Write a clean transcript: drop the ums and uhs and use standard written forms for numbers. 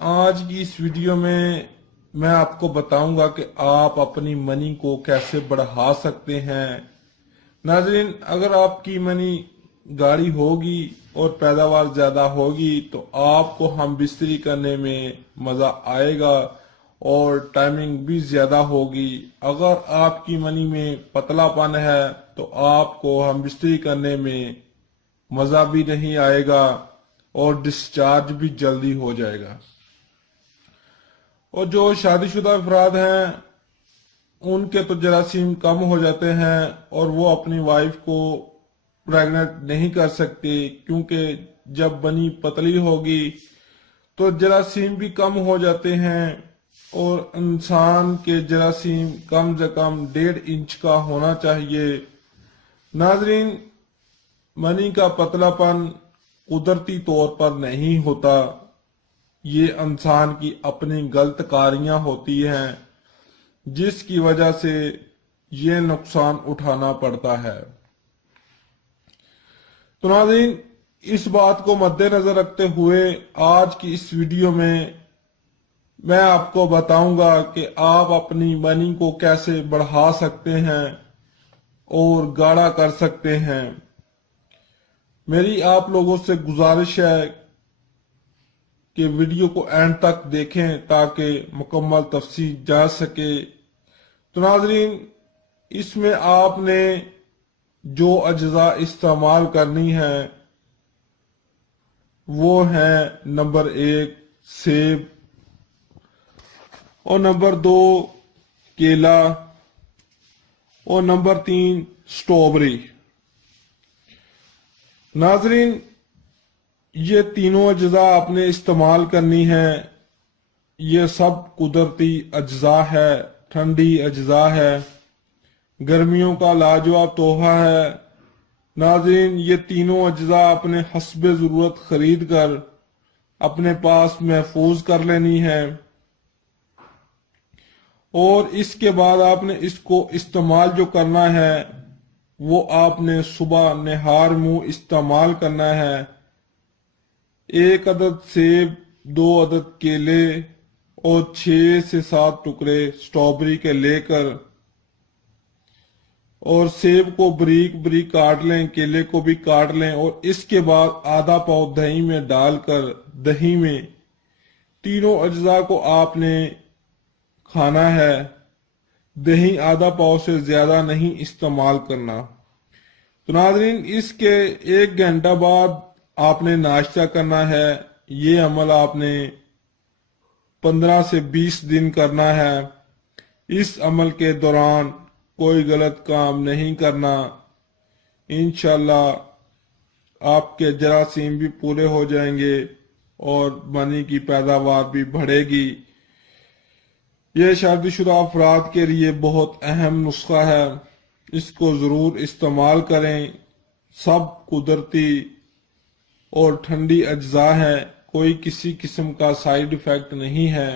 آج کی اس ویڈیو میں آپ کو بتاؤں گا کہ آپ اپنی منی کو کیسے بڑھا سکتے ہیں۔ ناظرین، اگر آپ کی منی گاڑی ہوگی اور پیداوار زیادہ ہوگی تو آپ کو ہم بستری کرنے میں مزہ آئے گا اور ٹائمنگ بھی زیادہ ہوگی۔ اگر آپ کی منی میں پتلا پن ہے تو آپ کو ہم بستری کرنے میں مزہ بھی نہیں آئے گا اور ڈسچارج بھی جلدی ہو جائے گا۔ اور جو شادی شدہ افراد ہیں ان کے تو جراثیم کم ہو جاتے ہیں اور وہ اپنی وائف کو پریگننٹ نہیں کر سکتے، کیونکہ جب منی پتلی ہوگی تو جراثیم بھی کم ہو جاتے ہیں اور انسان کے جراثیم کم سے کم 1.5 انچ کا ہونا چاہیے۔ ناظرین، منی کا پتلا پن قدرتی طور پر نہیں ہوتا، یہ انسان کی اپنی غلط کاریاں ہوتی ہیں جس کی وجہ سے یہ نقصان اٹھانا پڑتا ہے۔ تو ناظرین، اس بات کو مد نظر رکھتے ہوئے آج کی اس ویڈیو میں آپ کو بتاؤں گا کہ آپ اپنی منی کو کیسے بڑھا سکتے ہیں اور گاڑا کر سکتے ہیں۔ میری آپ لوگوں سے گزارش ہے کہ ویڈیو کو اینڈ تک دیکھیں تاکہ مکمل تفصیل جا سکے۔ تو ناظرین، اس میں آپ نے جو اجزاء استعمال کرنی ہے وہ ہیں نمبر 1 سیب، اور نمبر 2 کیلا، اور نمبر 3 سٹرابری۔ ناظرین، یہ تینوں اجزاء آپ نے استعمال کرنی ہے۔ یہ سب قدرتی اجزاء ہے، ٹھنڈی اجزاء ہے، گرمیوں کا لاجواب تحفہ ہے۔ ناظرین، یہ تینوں اجزاء اپنے حسب ضرورت خرید کر اپنے پاس محفوظ کر لینی ہے، اور اس کے بعد آپ نے اس کو استعمال جو کرنا ہے وہ آپ نے صبح نہار منہ استعمال کرنا ہے۔ 1 عدد سیب، 2 عدد کیلے اور 6 سے 7 ٹکڑے سٹرابری کے لے کر، اور سیب کو بریک بریک کاٹ لیں، کیلے کو بھی کاٹ لیں، اور اس کے بعد آدھا پاؤ دہی میں ڈال کر دہی میں تینوں اجزاء کو آپ نے کھانا ہے۔ دہی آدھا پاؤ سے زیادہ نہیں استعمال کرنا۔ تو ناظرین، اس کے 1 گھنٹہ بعد آپ نے ناشتہ کرنا ہے۔ یہ عمل آپ نے 15 سے 20 دن کرنا ہے۔ اس عمل کے دوران کوئی غلط کام نہیں کرنا۔ انشاءاللہ آپ کے جراثیم بھی پورے ہو جائیں گے اور منی کی پیداوار بھی بڑھے گی۔ یہ شادی شدہ افراد کے لیے بہت اہم نسخہ ہے، اس کو ضرور استعمال کریں۔ سب قدرتی اور ٹھنڈی اجزاء ہیں، کوئی کسی قسم کا سائیڈ ایفیکٹ نہیں ہے۔